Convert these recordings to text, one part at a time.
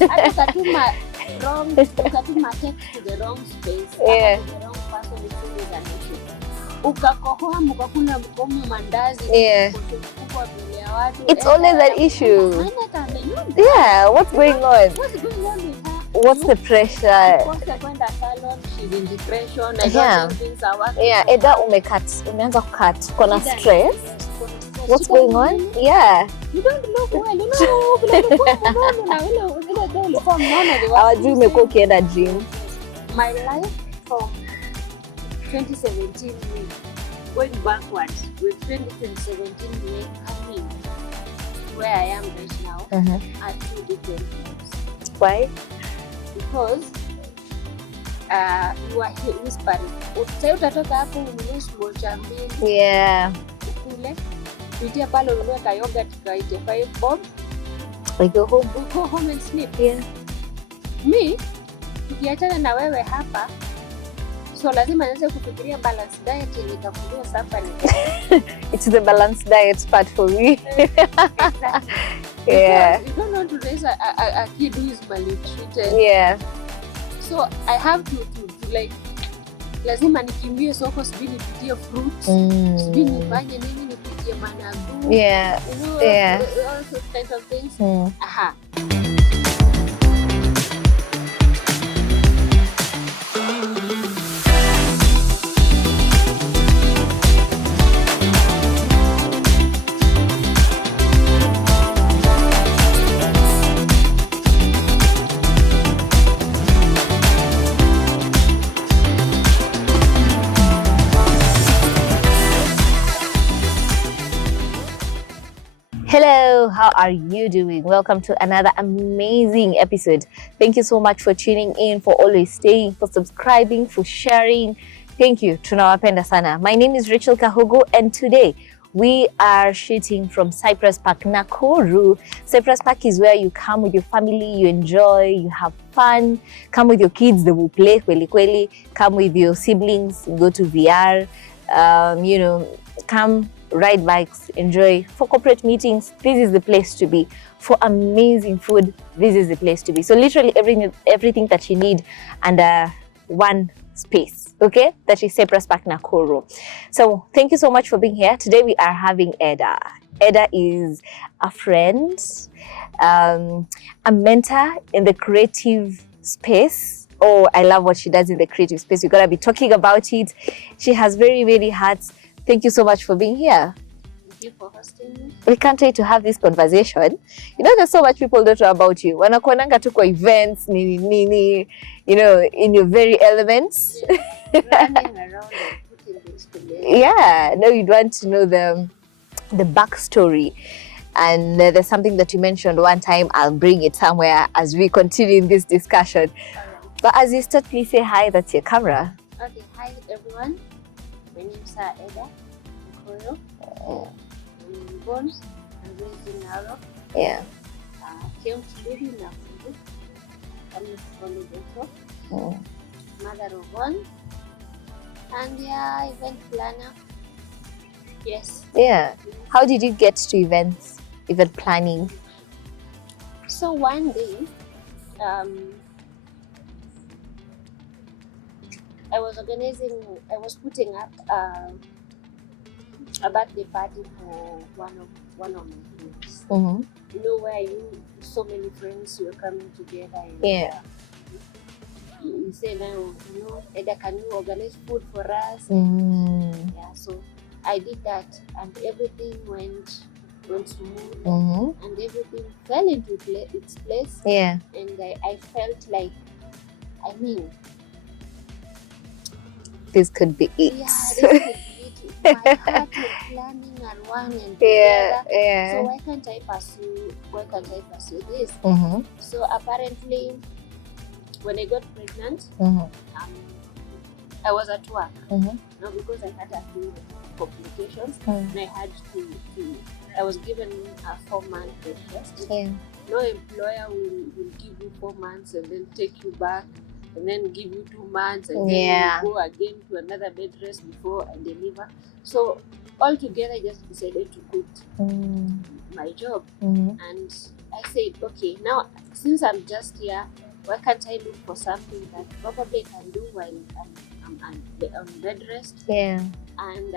Ukatuma text to the wrong space, to the wrong person, it's an issue. Ukakohoa mkakula mkomo mandazi, it's always an issue. Yeah, what's going on? What's going on with her? What's the pressure? She's in depression. I don't think things are working. Yeah, Eddah umeanza kukat. Kuna stress. What's going on? Yeah. You don't look well. Umekuwa ukienda gym. My life from 2017 going backwards with 2017 coming where I am right now are two different things. Why? Because you are whispering. Utatoka hapo ununue small champagne. Yeah. Ukule. Pitia pale ununue ka yogurt ka 85 bob. We go home. We go home and sleep. Yeah. Me, tukiachana na wewe hapa, so lazima nianze kufikiria balance diet yenye itakuwa safari. It's the balanced diet part for me. Exactly. Yeah. You don't want to raise a kid who is malnutrited. Yeah. So I have to like, lazima nikimbie soko, sijui nipitie fruits, sijui nifanye nini, nipitie managu. Yeah. You know, Yeah. all those kinds of things. Aha. Hello, how are you doing? Welcome to another amazing episode. Thank you so much for tuning in, for always staying, for subscribing, for sharing. Thank you. Tunawapenda sana. My name is Rachel Kahogo, and today we are shooting from Cypress Park, Nkoyo. Cypress Park is where you come with your family, you enjoy, you have fun. Come with your kids, they will play kweli kweli. Come with your siblings, go to VR. Come ride bikes, enjoy. For corporate meetings, this is the place to be. For amazing food, this is the place to be. So literally everything that you need under one space, okay? That is Cypress Park, Nkoyo. So thank you so much for being here. Today we are having Eddah. Eddah is a friend, a mentor in the creative space. Oh, I love what she does in the creative space. We're gonna be talking about it. She has very, very hearts. Thank you so much for being here. Thank you for hosting me. We can't wait to have this conversation. You know, there's so much people don't know about you. Wanakuonanga tu kwa events, nini, you know, in your very elements. Yeah. Running around and putting this together. Yeah, no, you'd want to know the backstory. And there's something that you mentioned one time. I'll bring it somewhere as we continue in this discussion. But as you start, please say hi. That's your camera. Okay, hi everyone. My name is Eddah Nkoyo. I'm born and raised in Narok. Yeah. Came to live in Nakuru. I'm a college also. Mother of one. And yeah, event planner. Yes. Yeah. How did you get to event planning? So one day, I was putting up a birthday party for one of my friends. You know, where so many friends were coming together. And, yeah. You say now, you know, Eddah, can you organize food for us? Yeah, so I did that, and everything went smooth, and everything fell into its place. Yeah. And I felt like, I mean, this could be it. Yeah, this could be it. My heart was planning and one and together. Yeah. So why can't I pursue this? So apparently, when I got pregnant, I was at work. Now because I had a few complications, and I had I was given a 4-month bed rest. Yeah. No employer will give you 4 months and then take you back, and then give you 2 months, and then you go again to another bed rest before I deliver. So altogether I just decided to quit my job. And I said, okay, now since I'm just here, why can't I look for something that probably I can do while I'm on bed rest? Yeah. And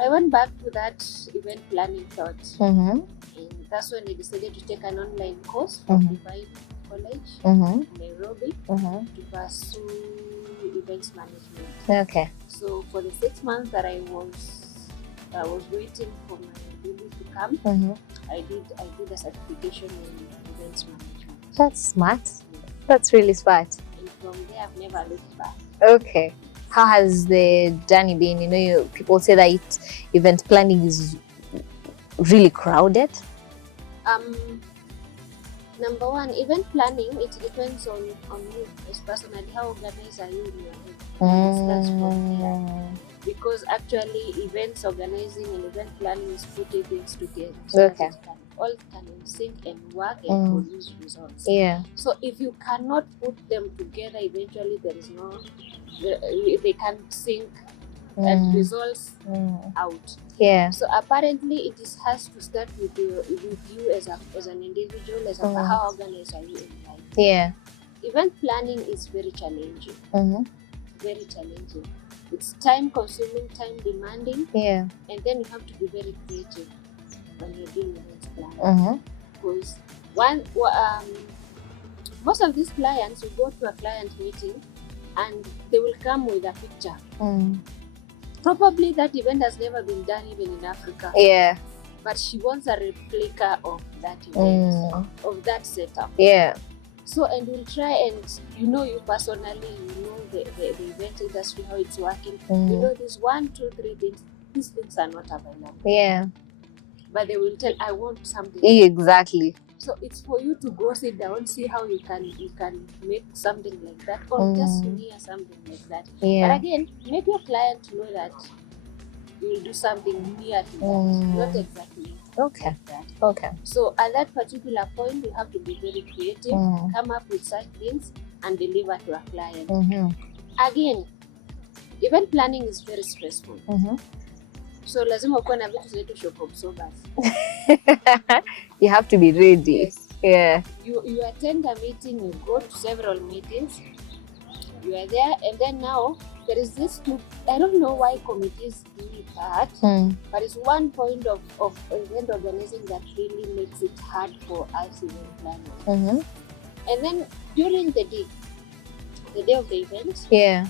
I went back to that event planning thought. And that's when I decided to take an online course from Edified College in Nairobi to pursue events management. Okay. So for the 6 months that I was waiting for my baby to come, I did a certification in events management. That's smart. That's really smart. And from there, I've never looked back. Okay. How has the journey been? You know, people say that event planning is really crowded. Number one, event planning, it depends on you as personally. How organized are you in your head? It starts from there. Because actually, events organizing and event planning is putting things together. So Okay. that all can sync and work and produce results. Yeah. So if you cannot put them together, eventually they can't sync and results out. Yeah. So apparently it has to start with you as an individual, how organized are you in life. Yeah. Event planning is very challenging. Very challenging. It's time consuming, time demanding. Yeah. And then you have to be very creative when you're doing event planning. Because most of these clients will go to a client meeting and they will come with a picture. Probably that event has never been done even in Africa. Yeah. But she wants a replica of that event, of that setup. Yeah. So, and we'll try and, you personally, the event industry, how it's working. There's 1, 2, 3 things. These things are not available. Yeah. But they will tell, I want something. Exactly. So it's for you to go sit down, see how you can make something like that, or just near something like that. Yeah. But again, make your client know that you will do something near to that, not exactly. Okay. Like that. Okay. So at that particular point, you have to be very creative, come up with such things, and deliver to a client. Again, event planning is very stressful. So lazima ukuwe na vitu zinaitwa shock absorbers. You have to be ready. Yes. Yeah. You attend a meeting, you go to several meetings, you are there, and then now there is this I don't know why committees do that, but it's one point of event organizing that really makes it hard for us event planners. And then during the day of the event, yeah,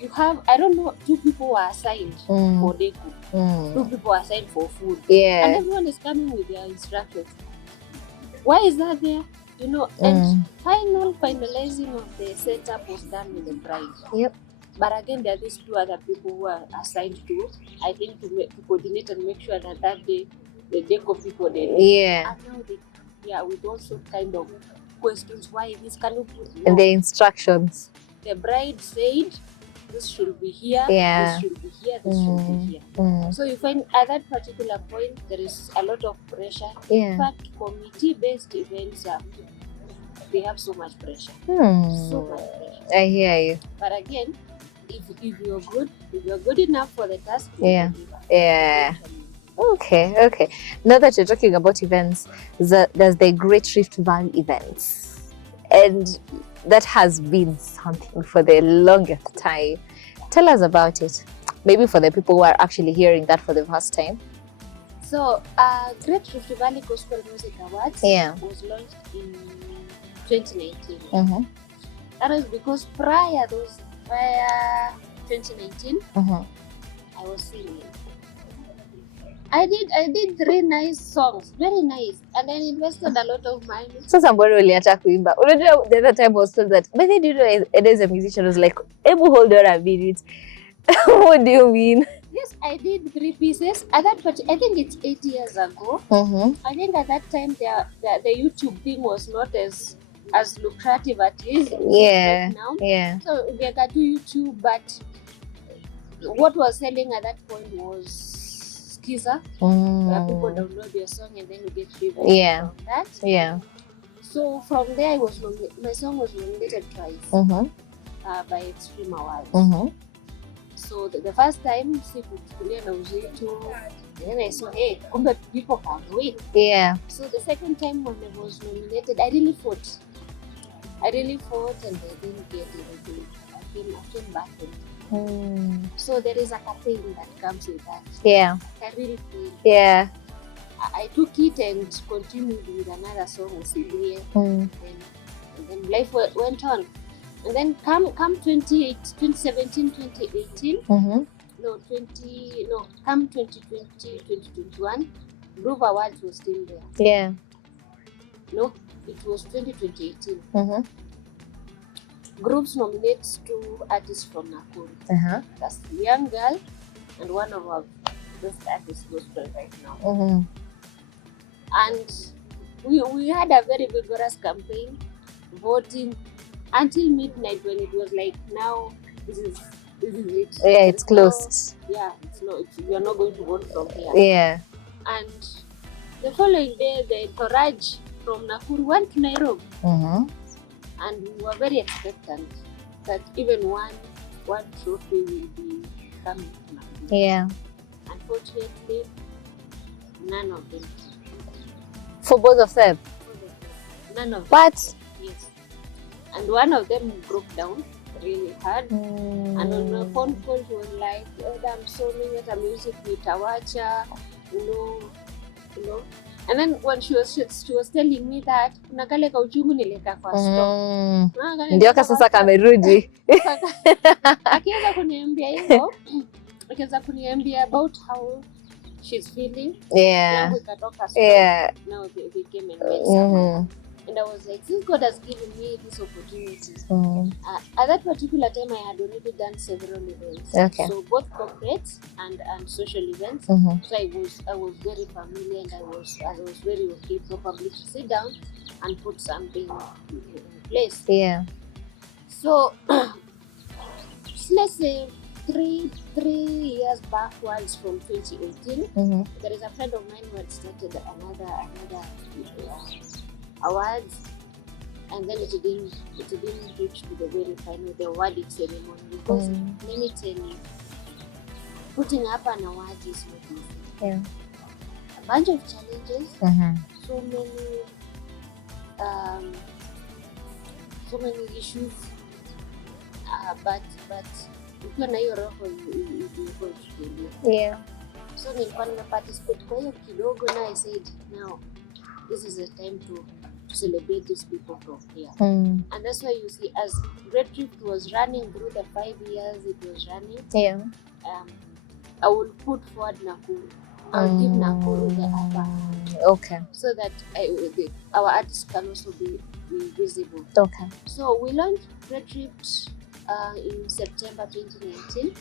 you have, I don't know, 2 people are assigned for deco, 2 people are assigned for food, and everyone is coming with their instructions. Why is that there? And finalizing of the setup was done with the bride. Yep. But again, there are these 2 other people who are assigned to, I think, to coordinate and make sure that day the deco people they yeah. And now with also kind of questions, why this can you put? And the instructions. The bride said this should be here, yeah. this should be here, this should be here. So you find at that particular point there is a lot of pressure. Yeah. In fact, committee-based events they have so much pressure. So much pressure. I hear you. But again, if you're good enough for the task, yeah. Yeah. Okay. Now that you're talking about events, there's the Great Rift Valley events, and that has been something for the longest time. Tell us about it. Maybe for the people who are actually hearing that for the first time. So, Great Rift Valley Gospel Music Awards was launched in 2019. That was because prior 2019, I was singing. I did 3 nice songs, very nice, and then invested a lot of money. So somebody uliacha kuimba. Unajua the other time I was told that, but they did Eddah is a musician. I was like, Ebu, hold on a minute. What do you mean? Yes, I did 3 pieces. At that point, I think it's 8 years ago. I think at that time the YouTube thing was not as lucrative as it is right now. Yeah. So they got to YouTube, but what was selling at that point was Skiza, where people download your song and then you get revenue from that. Yeah. So from there, my song was nominated twice by Extreme Awards. So the first time, sikuchukulia na uzito. And then I saw, hey, kumbe people can win. Yeah. So the second time when I was nominated, I really fought. And I didn't get anything. I came back. So there is a campaign that comes with that. Yeah. I really feel. Yeah. I took it and continued with another song, and then life went on. And then come 2017, 2018, come 2020, 2021, Groove Awards was still there. Yeah. No, it was 2018. Groups nominates 2 artists from Nakuru. That's a young girl and one of our best artists gospel right now. And we had a very vigorous campaign, voting until midnight, when it was like, now this is it. Yeah, it's closed. We are not going to vote from here. Yeah. And the following day, the entourage from Nakuru went to Nairobi. And we were very expectant that even one trophy will be coming to Nakuru. Yeah. Unfortunately, none of them. For both of them? None of them. What? Yes. And one of them broke down really hard. And on a phone call, she was like, Eddah, I'm sorry, that music nitawacha, you know. And then when she was telling me that, kuna kale kauchungu nileka kwa stop. Ndio sasa kamerudi. Akianza kuniambia hivyo, akianza kuniambia about how she's feeling. Yeah. Yeah. Now they came and met someone. And I was like, since God has given me this opportunity. At that particular time, I had already done several events. Okay. So both corporate and social events. So I was very familiar, and I was very okay probably to sit down and put something in place. Yeah. So let's say 3 years backwards from 2018, there is a friend of mine who had started another awards, and then it didn't reach to the very final, the awarding ceremony, because let me tell you, putting up an award is not easy. Yeah. A bunch of challenges, so many issues, but ukiwa na hiyo roho you go to. Yeah. So nilikuwa nimeparticipate kwa hiyo kidogo, na I said, now this is the time to celebrate these people from here. And that's why you see, as Great Drift was running through the 5 years it was running, I will put forward Nakuru. I'll give Nakuru the upper. Okay. So that our artists can also be visible. Okay. So we launched Great Drift in September 2019.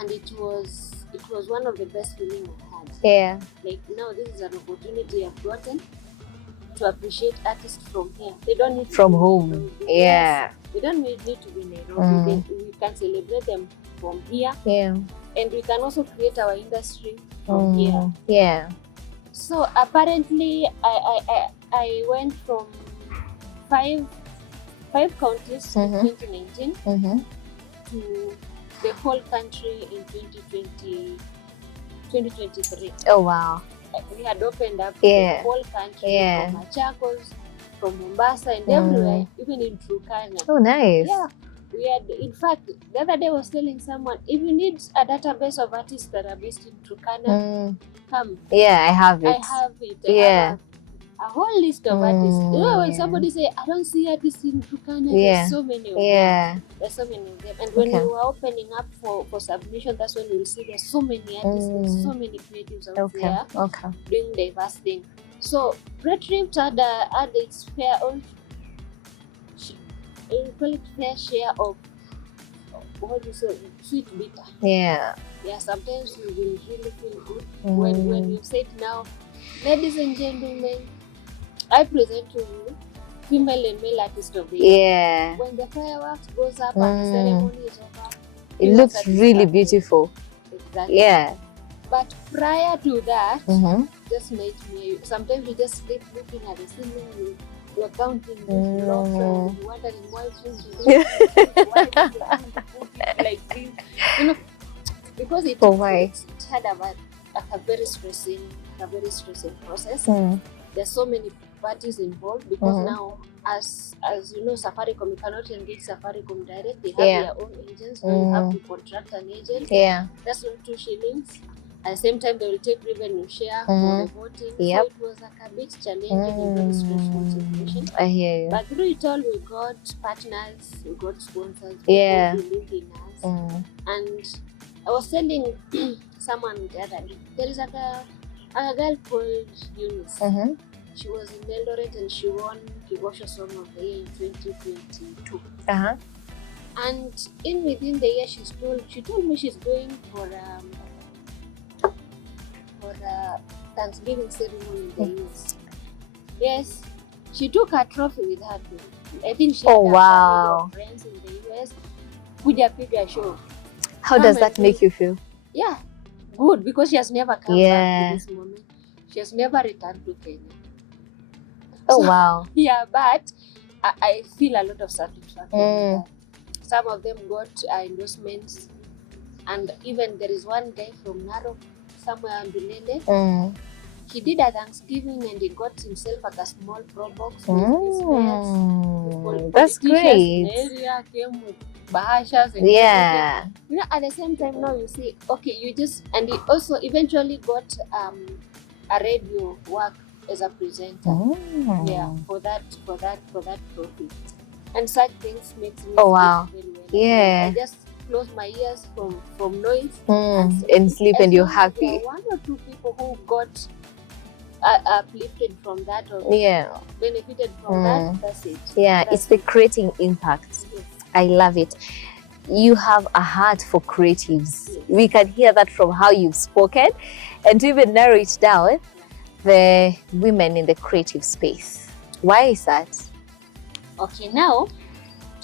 And it was one of the best feelings I had. Yeah. Like, now this is an opportunity I've gotten to appreciate artists from here. They don't need to from be home. Nairobi. Yeah. Yes. They don't need to be Nairobi. We can celebrate them from here. Yeah. And we can also create our industry from here. Yeah. So apparently I went from five counties in 2019 to the whole country in 2023. Oh wow. We had opened up the whole country, from Machakos, from Mombasa, and everywhere, even in Turkana. Oh nice. Yeah. We had, in fact, the other day I was telling someone, if you need a database of artists that are based in Turkana, come. Yeah, I have it. I have it. A whole list of artists. You know, when somebody say, I don't see artists in Turkana, there's so many of them. There's so many of them. And when we were opening up for submission, that's when you'll see there's so many artists, there's so many creatives out there doing diverse things. So Great Drift had its fair share of what you say, sweet bitter. Yeah, sometimes you will really feel good when you say it now, ladies and gentlemen, I present to you female and male artist of the year. Yeah. When the fireworks goes up and the ceremony is over, it looks really beautiful. Exactly. Yeah. But prior to that, just made me, sometimes you just sleep looking at the ceiling, you're counting these blocks and you're wondering why food is like You know, because it had a very stressing process. There's so many parties involved because now, as you know, Safaricom, you cannot engage Safaricom direct. They have their own agents, so you have to contract an agent. That's not 2 shillings. At the same time, they will take revenue share for the voting. So it was like a bit challenging and very stressful situation. I hear you. But through it all, we got partners, we got sponsors, people believing in us. And I was telling someone the other day, there is a girl called Eunice. She was in Eldoret and she won Kigosho Song of the Year in 2022. And within the year, she told me she's going for a Thanksgiving ceremony in the US. Yes, she took her trophy with her too. I think she had her friends in the US. Kuja piga show. How does that make you feel? Yeah, good, because she has never come back to this moment. She has never returned to Kenya. Oh, wow. Yeah, but I feel a lot of satisfaction. Some of them got endorsements, and even there is one guy from Narok, somewhere in Bilele. He did a Thanksgiving and he got himself like a small pro box with that's great. The area came with bahashas and everything. You know, at the same time now you see, okay, and he also eventually got a radio work as a presenter. For that trophy. And such things makes me feel very well. I just close my ears from noise and sleep, and you're happy. One or two people who got uplifted from that or benefited from that, that's it. It's the creating impact. Yes. I love it. You have a heart for creatives. Yes. We can hear that from how you've spoken, and to even narrow it down, the women in the creative space. Why is that? Okay, now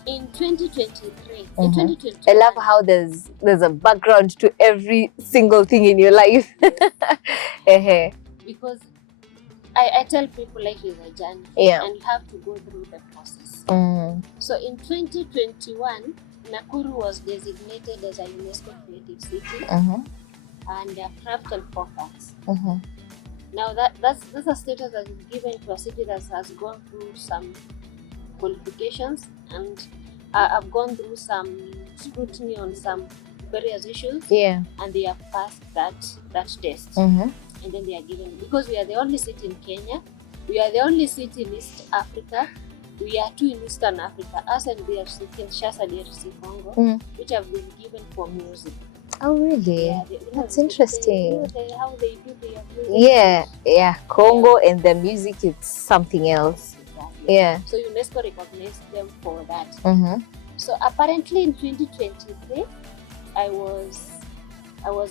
in 2023, in 2021, I love how there's a background to every single thing in your life. Because I tell people life is a journey, and you have to go through the process. So in 2021, Nakuru was designated as a UNESCO Creative City and a craft and focus. Now that's a status that is given to a city that has gone through some qualifications, and I've gone through some scrutiny on some various issues, and they have passed that test. And then they are given, because we are the only city in Kenya, we are the only city in East Africa, we are 2 in Eastern Africa, us and DRC, Kinshasa, DRC, Congo, which have been given for music. Oh, really? That's interesting. How they do their music. Congo and the music, it's something else. Exactly. So UNESCO recognized them for that. So apparently in 2023, I was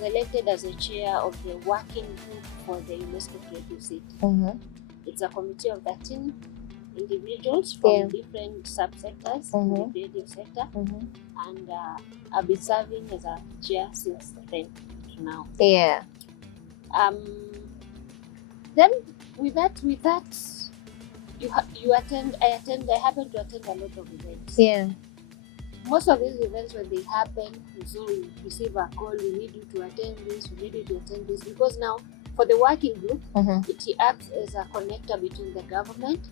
elected as a chair of the working group for the UNESCO Creative City. It's a committee of 13 individuals from different subsectors in the creative sector, and I've been serving as a chair since then to now. Then with that, I happen to attend a lot of events. Most of these events, when they happen, so we receive a call, we need you to attend this, because now for the working group, it acts as a connector between the government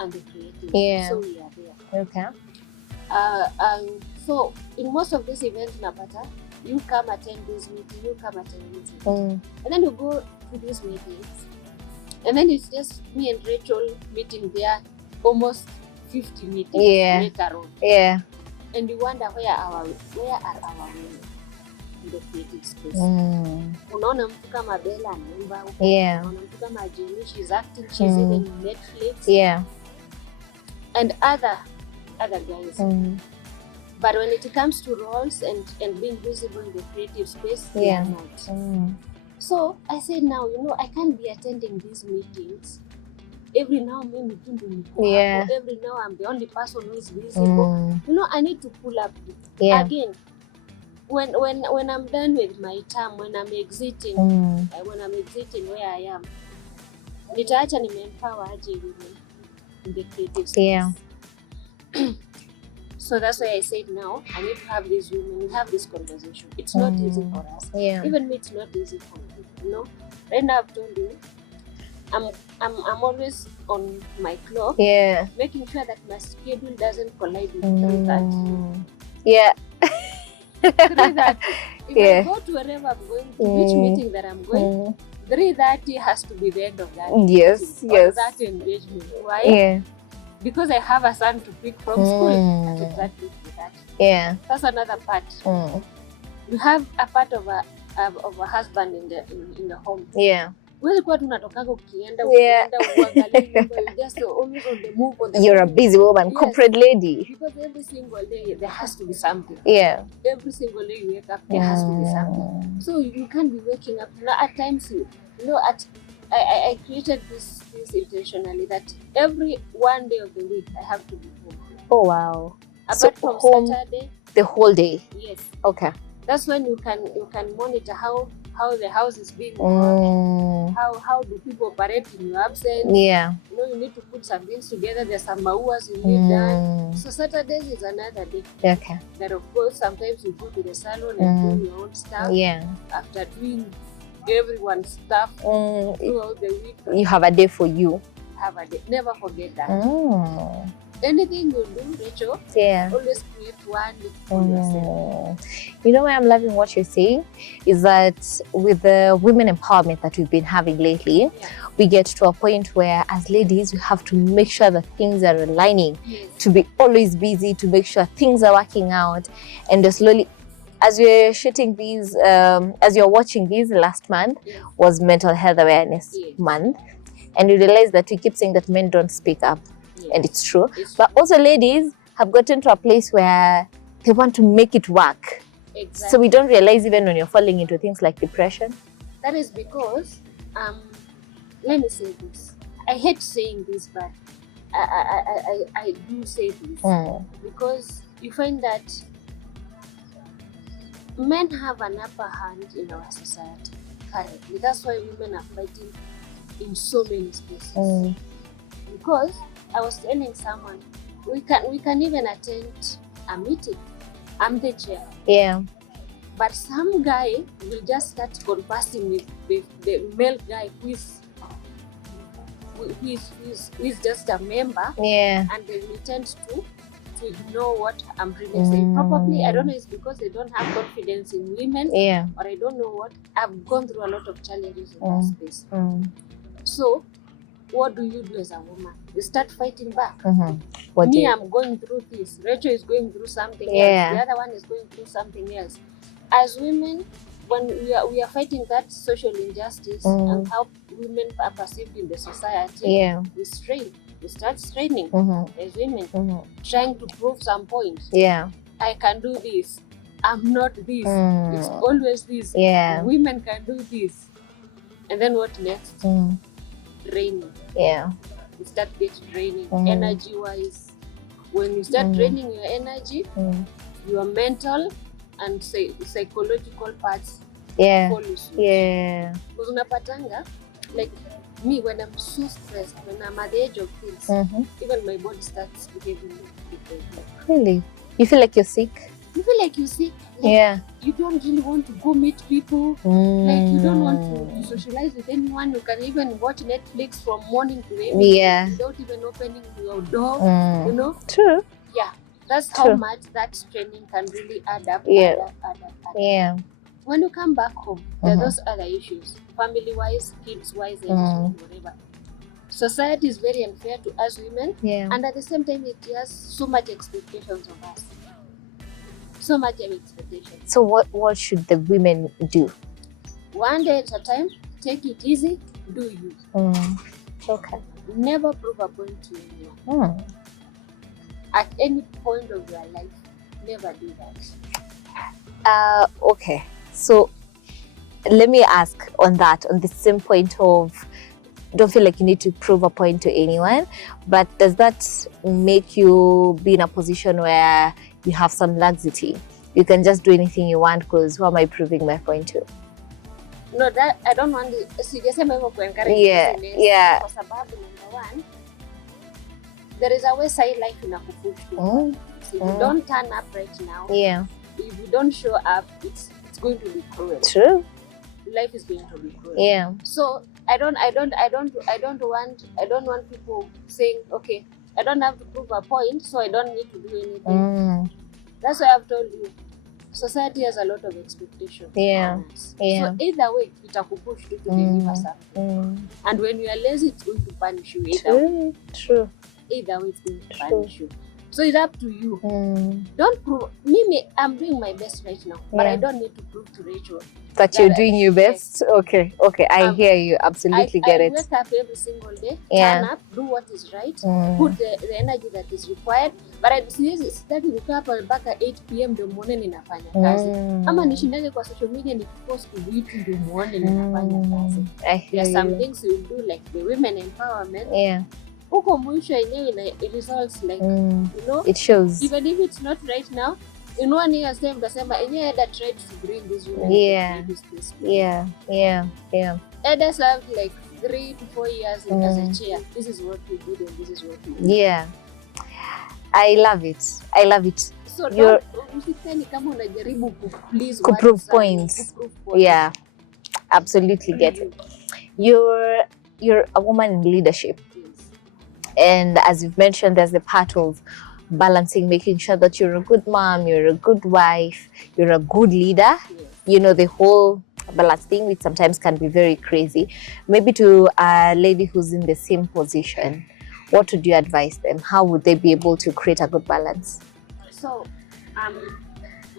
and the creative. So we are there. Okay. So in most of these events, Napata, you come attend this meeting, and then you go to these meetings, and then it's just me and Rachel meeting there, almost 50 meetings later on. And you wonder where are our women in the creative space. Unaona mtu kama Bella anaimba, unaona mtu kama Jenny, she's acting, she's even in Netflix, and other guys. But when it comes to roles and being visible in the creative space, they are not. So I said, now, I can't be attending these meetings. Every now every now I'm the only person who is visible. I need to pull up again. When I'm done with my term, when I'm exiting where I am, nitaacha nimeempower aje women in the creative space. So that's why I said now I need to have these women, we have this conversation. It's not easy for us. Yeah. Even me, it's not easy for me. You know, right now I've told you, I'm always on my clock. Yeah. Making sure that my schedule doesn't collide with 3:30. Yeah. 3:30. If Yeah. I go to wherever I'm going to, which meeting that I'm going, 3:30 has to be the end of that. Yes. Meeting, Yes. or that engagement. Why? Yeah. Because I have a son to pick from school. That's exactly that. Yeah. That's another part. You have a part of a husband in the home. Yeah. Wewe kwa tunatokanga ukienda Yeah. uangalie nyumba, you just always on the move. You're a busy woman, Yes. corporate lady. Because every single day there has to be something. Yeah. Every single day you wake up, there has to be something. So you can't be waking up. Now at times I created this intentionally that every one day of the week I have to be home. Oh wow. Apart from home Saturday. The whole day. Yes. Okay. That's when you can monitor how the house is being run. How do people operate in your absence? Yeah. You know, you need to put some things together. There's some mauas you need done. So Saturdays is another day. Okay. That of course sometimes you go to the salon and do your own stuff. Yeah. After doing everyone's stuff throughout the week. You have a day for you. Have a day. Never forget that. Anything you do, Rachel, always create one day for yourself. You know why I'm loving what you're saying? Is that with the women empowerment that we've been having lately, we get to a point where as ladies, we have to make sure that things are aligning, to be always busy, to make sure things are working out. And slowly, as you're shooting these, as you're watching these, last month was Mental Health Awareness Month. And you realize that you keep saying that men don't speak up. And it's true. But also ladies have gotten to a place where they want to make it work. Exactly. So we don't realize even when you're falling into things like depression. That is because, let me say this. I hate saying this, but I do say this. Because you find that men have an upper hand in our society currently. That's why women are fighting in so many spaces. Because I was telling someone, we can even attend a meeting. I'm the chair. Yeah. But some guy will just start conversing with the male guy who is just a member. Yeah. And they will tend to ignore what I'm really saying. Probably, I don't know, it's because they don't have confidence in women. Yeah. Or I don't know what. I've gone through a lot of challenges in that space. So, what do you do as a woman? You start fighting back. I'm going through this. Rachel is going through something else. The other one is going through something else. As women, when we are fighting that social injustice and how women are perceived in the society, we strain. We start straining as women, trying to prove some point. Yeah. I can do this. I'm not this. It's always this. Yeah. Women can do this. And then what next? Draining. Yeah. You start getting draining energy wise. When you start draining your energy, your mental and psychological parts follow suit. Yeah. Because unapatanga, like me, when I'm so stressed, when I'm at the edge of things, even my body starts behaving differently. Really? You feel like you're sick? You feel like you're sick. Like You don't really want to go meet people. Like you don't want to socialize with anyone. You can even watch Netflix from morning to evening without even opening your door. You know? True. Yeah. That's how much that training can really add up. Yeah. When you come back home, there are those other issues, family-wise, kids-wise, and whatever. Society is very unfair to us women, and at the same time, it has so much expectations of us. So much expectations. So what should the women do? One day at a time, take it easy, do you. Okay. Never prove a point to anyone. At any point of your life, never do that. Okay. So let me ask on the same point of don't feel like you need to prove a point to anyone, but does that make you be in a position where you have some laxity? You can just do anything you want because who am I proving my point to? No, that I don't want to. Sijasema hivyo kuencourage. Yeah. Kwa sababu number one, there is a way side life inakupush to. If you don't turn up right now, if you don't show up, it's going to be cruel. True. Life is going to be cruel. Yeah. So I don't want people saying, okay, I don't have to prove a point, so I don't need to do anything. That's why I've told you, society has a lot of expectations. Yeah. So either way, itakupush to deliver something. And when you are lazy, it's going to punish you. True. Either way, it's going to punish you. So it's up to you. Don't prove me. I'm doing my best right now, but I don't need to prove to Rachel that you're doing your best. Yes. Okay. I hear you. Absolutely get it. I wake up every single day, turn up, do what is right, put the energy that is required. But I sitaki kukaa hapa mpaka 8 p.m. ndio muone ninafanya kazi. Ama nishindane kwa social media nikipost vitu ndio muone ninafanya kazi. There are some things you do like the women empowerment. Huko mwisho yenyewe it results like you know, it shows. Even if it's not right now, in 1 year's time utasema enyewe Eddah tried to bring this women to this place. Eddah served like 3 to 4 years as a chair. This is what we did and this is what we did. I love it. So usitani kama unajaribu prove points. Absolutely get it. You're a woman in leadership. And as you've mentioned, there's the part of balancing, making sure that you're a good mom, you're a good wife, you're a good leader. You know, the whole balance thing, which sometimes can be very crazy. Maybe to a lady who's in the same position, what would you advise them? How would they be able to create a good balance? So,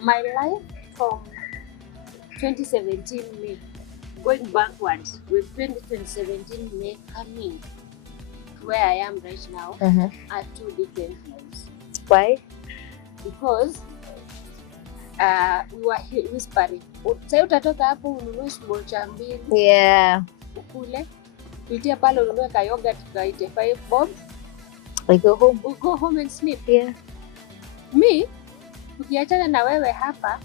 my life from 2017 May, going backwards, with 2017 May coming where I am right now, are 2 different lives. Why? Because we were whispering. Sasa utatoka hapo ununue small cha mbili. Ukule. Pitia pale ununue ka yogurt ka 85 bob. We go home. We go home and sleep. Me, ukiachana na wewe hapa,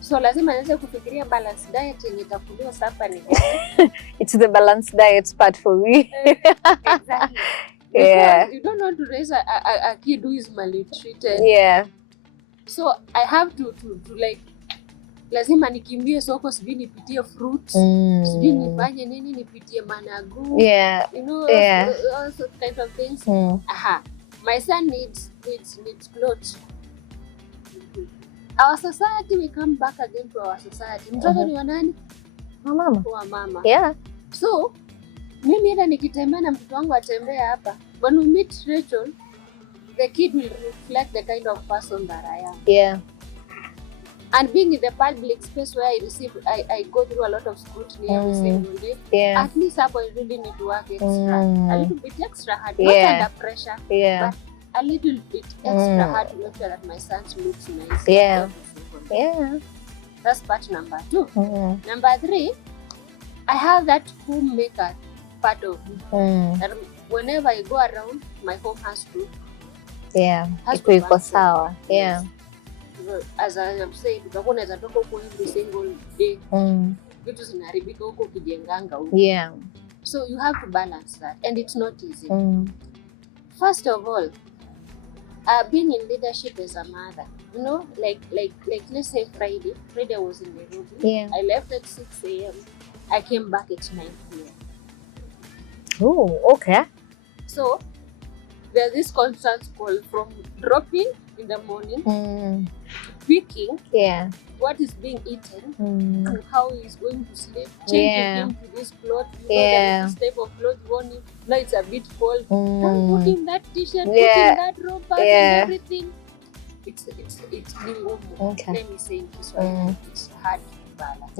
so lazima nianze kufikiria balance diet yenye itakuliwa sasa ni gani. It's the balance diet part for me. Exactly. Because you don't want to raise a kid who is maltreated. So I have to like, lazima nikimbie soko, sijui nipitie fruits, sijui nifanye nini, nipitie managu. You know, all those kind of things. My son needs clothes. Our society, we come back again to our society. Mtoto ni wa nani? Wa mama. So, mimi hata nikitembea na mtoto wangu atembea hapa, when we meet Rachel, the kid will reflect the kind of person that I am. And being in the public space where I go through a lot of scrutiny every single day, at least I really need to work extra, a little bit extra hard, not under pressure, but a little bit extra hard to make sure that my son looks nice. That's part number 2. Number 3, I have that homemaker part of me. That whenever I go around, my home has to sawa. As I am saying, utakuwa unaweza toka huko every single day. Vitu zinaharibika huko ukijenganga huko. So you have to balance that, and it's not easy. First of all, being in leadership as a mother, you know, like let's say Friday I was in Nairobi. I left at 6 a.m. I came back at 9 p.m. Oh, okay. So there's this constant call from dropping in the morning, picking what is being eaten, and how he's going to sleep, changing him to this cloth, this type of cloth you want him. Now it's a bit cold. Put him that t-shirt, put him that robe, and everything. It's being almost, let me say in this way, it's hard to balance.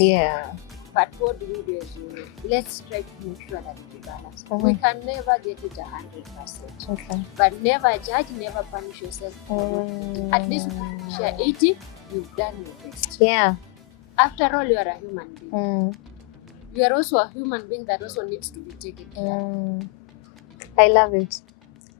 But what do we do as you know? Let's try to make sure that we balance. We can never get it 100%. But never judge, never punish yourself. At least if you're 80, you've done your best. After all, you are a human being. You are also a human being that also needs to be taken care of. I love it.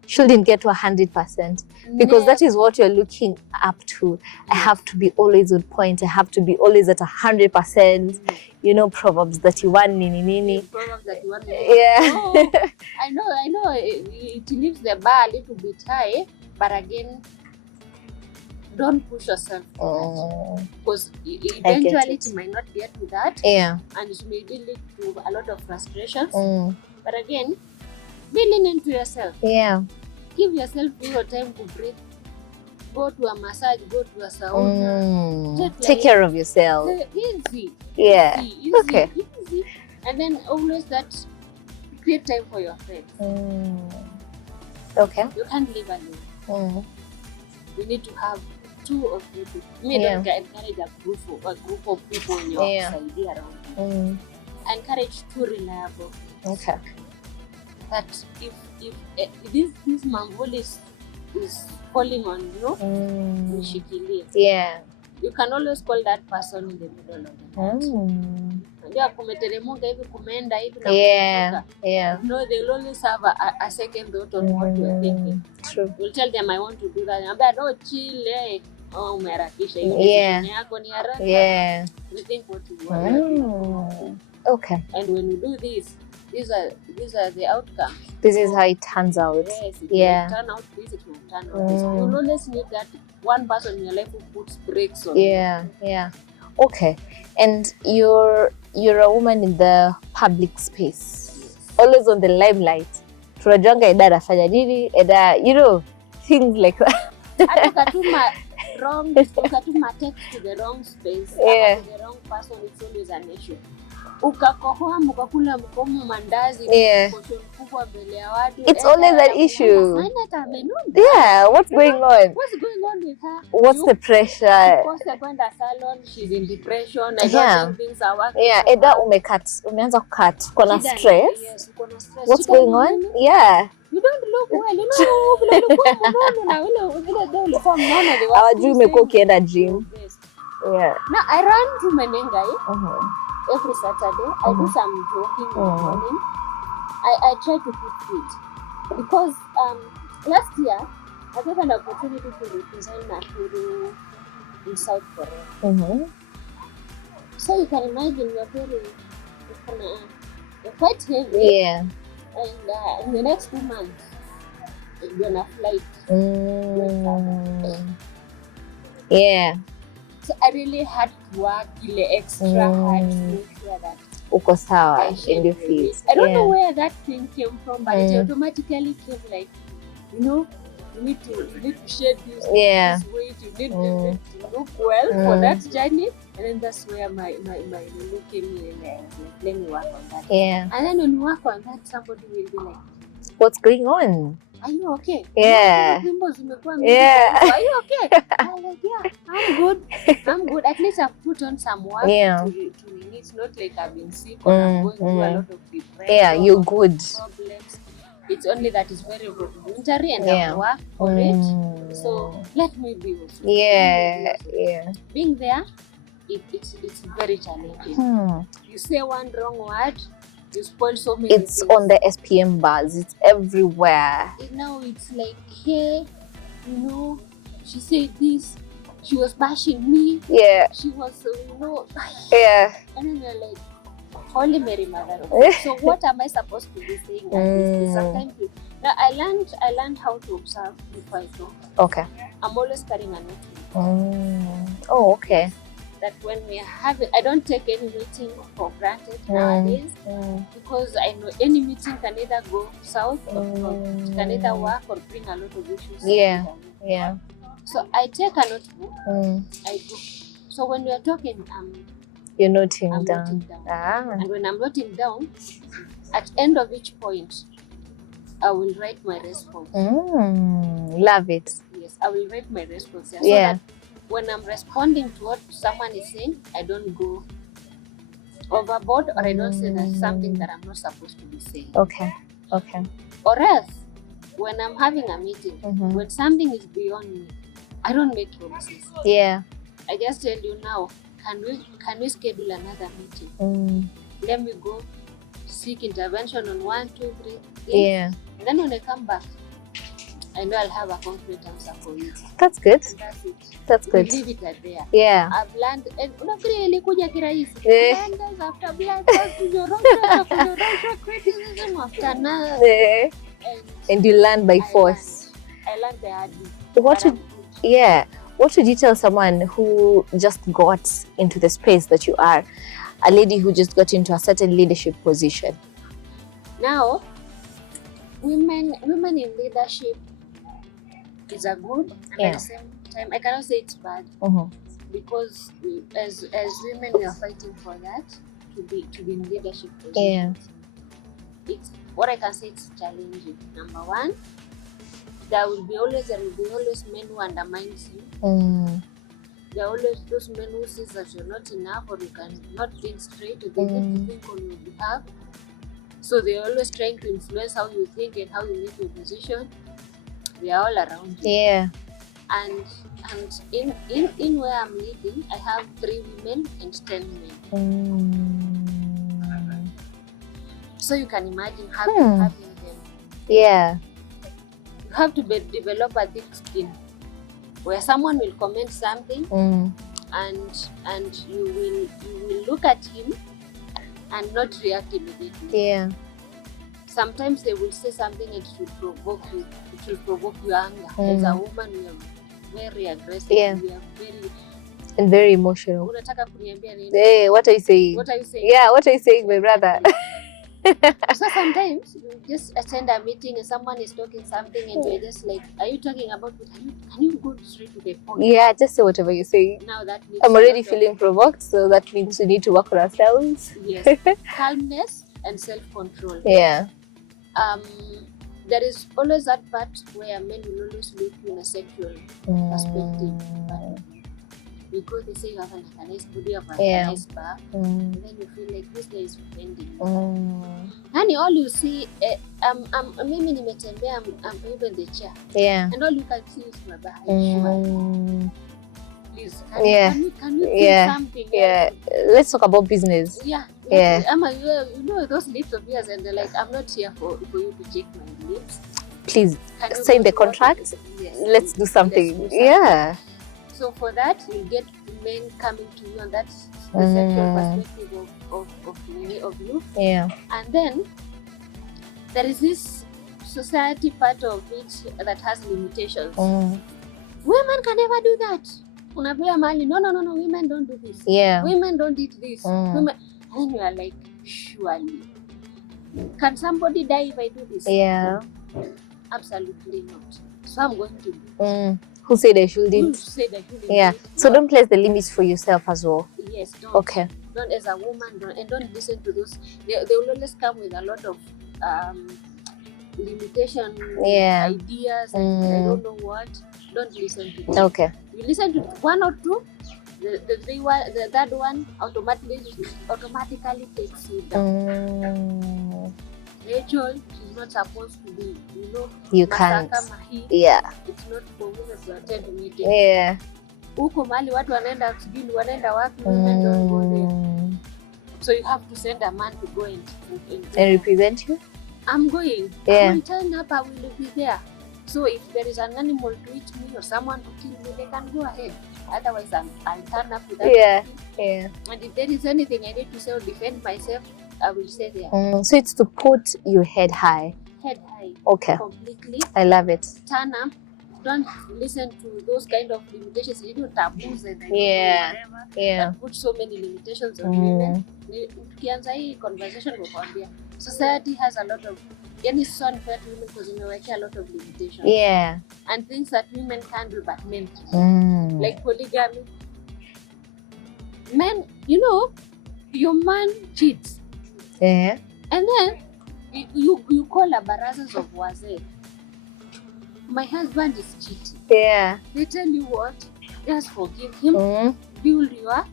Shouldn't get to 100% because that is what you're looking up to. I have to be always on point. I have to be always at 100%. You know, Proverbs 31, nini. Proverbs 31. Oh, I know. It leaves the bar a little bit high, but again, don't push yourself because eventually it might not get to that, and it may lead to a lot of frustrations. But again, be lenient to yourself. Give yourself your time to breathe. Go to a massage, go to a sauna. Take care of yourself. Easy. Easy. Okay. Easy. And then always that create time for your friends. Okay. You can't live alone. You need to have 2 or 3 people. You don't encourage a group of people in your society around you. Encourage 2 reliable people. Okay. That if this manvol is falling on you, ushikilie. You can always call that person in the middle of the night. Ndio kumeteremuka hivi kumeenda hivi na kutoka. No, they'll always have a second thought on what you are thinking. True. You'll tell them I want to do that. Ambia no, chill. Umeharakisha hivi. Yako ni haraka. Rethink what you want. Okay. And when you do this, these are the outcomes. This is how it turns out. Yes, it will turn out this, it will turn out this. You'll always need that one person in your life who puts brakes on. Okay. And you're a woman in the public space. Always on the limelight. Tunajuanga Eddah anafanya nini? Eddah, things like that. Ukatuma text to the wrong space, to the wrong person, it's always an issue. Ukakohoa mkakula mkomo mandazi kubwa mbele ya watu. It's always an issue. What's going on? What's going on with her? What's the pressure? Because kwenda salon, she's in depression. I don't think things are working. Eddah umeanza kukat. Kuna stress. Yes, kuna stress. What's going on? You don't look well. You ulikuwa mnono na vile ndio ulikuwa mnono. Hawajui umekuwa ukienda gym. Now I run to Menengai. Every Saturday, I do some jogging in the morning. I try to keep fit because last year I got an opportunity to represent Nakuru in South Korea. So you can imagine you're quite heavy. And in the next 2 months, you're on a flight. So I really had to work extra hard to make sure that uko sawa in your feet. I don't know where that thing came from, but it automatically came like, you need to shed this weight, you need to look well for that journey. And then that's where my look came in and let me work on that. And then when you work on that, somebody will be like, what's going on? Are you okay? Are you okay? I'm like, I'm good. At least I've put on some work to it's not like I've been sick or I'm going through a lot of depression. You're good. Problems. It's only that it's very rudimentary and I've worked for it. So let me be with you. Being there, it's very challenging. You say one wrong word, you spoil so many It's things. on the SPM bars. It's everywhere. Now it's like, hey, she said this. She was bashing me. She was, And then you're like, Holy Mary, Mother of God. So what am I supposed to be saying? Sometimes now I learned how to observe before I talk. Okay. I'm always carrying a notebook. Oh, okay. That when we have it, I don't take any meeting for granted nowadays because I know any meeting can either go south or north. It can either work or bring a lot of issues. So I take a notebook, I do. So when we are talking, you're noting I'm down. noting down. And when I'm noting down, at end of each point, I will write my response. Love it. Yes, I will write my response. So that when I'm responding to what someone is saying, I don't go overboard or I don't say that something that I'm not supposed to be saying. Okay. Or else, when I'm having a meeting, when something is beyond me, I don't make promises. I just tell you now, can we schedule another meeting? Let me go seek intervention on 1, 2, 3 things. And then when I come back, I know I'll have a concrete answer for you. That's good. And that's it. That's good. We leave it at there. I've learned, and unafikiri ilikuja kirahisi. Blunders after blunders, kunyorosha criticism after another. And you learn by force. I learned the hard way. what would you tell someone who just got into the space that you are, a lady who just got into a certain leadership position? Now, women in leadership is a good, and at the same time, I cannot say it's bad, because as women, we are fighting for that, to be in leadership positions. It's what I can say. It's challenging. Number one, there will be always men who undermines you. There are always those men who says that you're not enough, or you cannot think straight, or they need to think on your behalf. So they're always trying to influence how you think and how you make your decision. They are all around you. Yeah. And in where I'm leading, I have 3 women and 10 men. So you can imagine having them. Yeah. You have to develop a thick skin, where someone will comment something, and you will look at him and not react immediately. Yeah. Sometimes they will say something and it will provoke you. It will provoke your anger. As a woman, we are very aggressive. Yeah. We are very emotional. Hey, what are you saying? What are you saying? Yeah, what are you saying, my brother? So sometimes you just attend a meeting and someone is talking something and you're just like, are you talking about it? Can you go straight to the point? Yeah, just say whatever you're saying. Now that means I'm already feeling provoked, so that means we need to work on ourselves. Yes. Calmness and self-control. Yeah. There is always that part where men will always look you in a sexual perspective. Because they say you have a nice body, you have a nice bar, and then you feel like this guy is offending you. And all you see, I'm even the chair. Yeah. And all you can see is my bar. Please, can you think something? Yeah. Let's talk about business. Yeah. You know those lips of yours, and they're like, I'm not here for you to check my lips. Please sign the contract. Yes. Let's do something. Yeah. So for that, you get men coming to you on that sexual perspective of you. Yeah. And then there is this society part of it that has limitations. Women can never do that. No, women don't do this. Yeah. Women don't eat this. Women, and you are like, surely. Can somebody die if I do this? Yeah. Absolutely not. So I'm going to do it. Who said I shouldn't? Who said I shouldn't? Yeah. So don't place the limits for yourself as well. Yes, don't. Okay. Don't, as a woman, don't listen to those. They will always come with a lot of limitation ideas and I don't know what. Don't listen to them. Okay. You listen to 1 or 2, the third one automatically takes you down. Rachel, she's not supposed to be, you can't. Yeah. It's not for women to attend meetings. Yeah. Huko mali watu wanaenda wapi, women don't go there. So you have to send a man to go and represent you. I'm going. Yeah. I will turn up, I will be there. So if there is an animal to eat me or someone to kill me, they can go ahead. Otherwise, I'll turn up with that. Yeah. Yeah. And if there is anything I need to say or defend myself, I will say there. So it's to put your head high. Head high. Okay. Completely. I love it. Turn up. Don't listen to those kind of limitations. You don't taboos and yeah. whatever. Yeah. That put so many limitations on women. Tukianza hii conversation kukwambia, society has a lot of women because imewekea a lot of limitations. Yeah. And things that women can't do but men can. Like polygamy. Men, your man cheats. Yeah. And then you call a barazas of wazee. My husband is cheating. Yeah. They tell you what? Just forgive him. Build your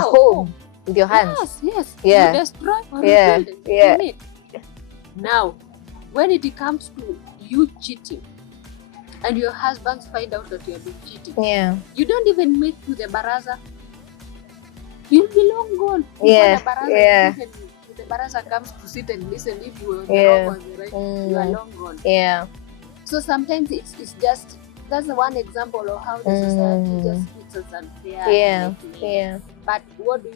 home with your hands. Yes. Yeah. You destroy or rebuild it. Yeah. Now, when it comes to you cheating, and your husbands find out that you have been cheating, you don't even make to the baraza. You'll be long gone. Yeah. The baraza the baraza comes to sit and listen. If you are the wrong one, right, you are long gone. Yeah. So sometimes it's just, that's one example of how the society just treats us unfair. Yeah. But what do?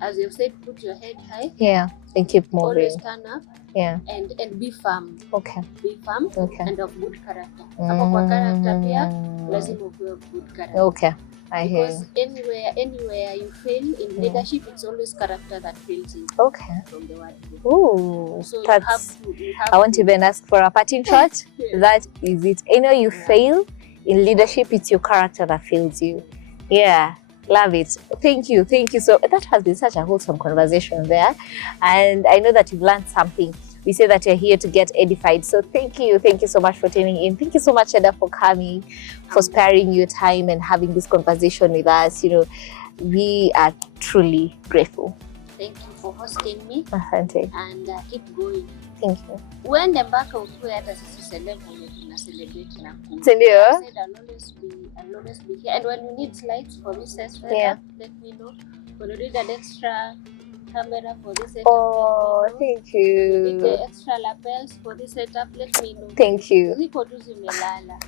as you've said, put your head high. Yeah, and keep moving. Always stand up. Yeah. And be firm. Okay. Be firm. Okay. And of good character. Hapo kwa character pia lazima uwe of good character. Okay. I hear. Because anywhere you fail in leadership, it's always character that fails you. Okay. From the word. Oh, so that's. you have I won't even ask for a parting shot. Yes. That is it. You fail in leadership, it's your character that fails you. Yeah. Love it. Thank you. So that has been such a wholesome conversation there. And I know that you've learned something. We say that you're here to get edified. So thank you so much for tuning in. Thank you so much, Eddah, for coming, for sparing your time and having this conversation with us. We are truly grateful. Thank you for hosting me. Asante. And keep going. Thank you. Uende mpaka ukue hata sisi celebrate na celebrate na Nkoyo. Sindio? I said I'll always be here. And when you need slides for this setup, Yeah. let me know. When you need an extra camera for this setup, Oh, let me know. thank You need you. the extra lapels for this setup, let me know. Thank you. Ziko tu zimelala.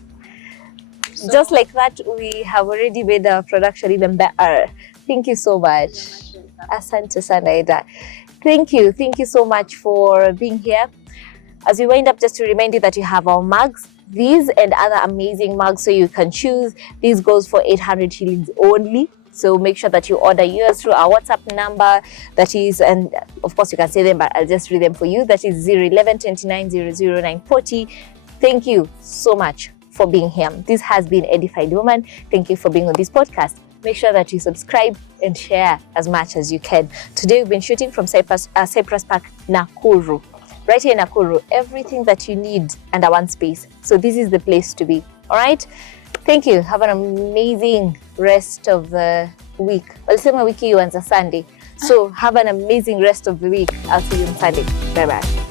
So, Just like that, we have already made our production even better. Thank you so much. you're much welcome. Asante sana, Eddah. Thank you so much for being here. As we wind up, just to remind you that you have our mugs, these and other amazing mugs, so you can choose. This goes for 800 shillings only. So make sure that you order yours through our WhatsApp number. That is, and of course you can say them, but I'll just read them for you. That is 011 29 00 940. Thank you so much for being here. This has been Edified Woman. Thank you for being on this podcast. Make sure that you subscribe and share as much as you can. Today we've been shooting from Cypress Park, Nakuru. Right here in Nakuru, everything that you need under one space. So this is the place to be. All right? Thank you. Have an amazing rest of the week. Well, same week you on Sunday. So have an amazing rest of the week. I'll see you on Sunday. Bye-bye.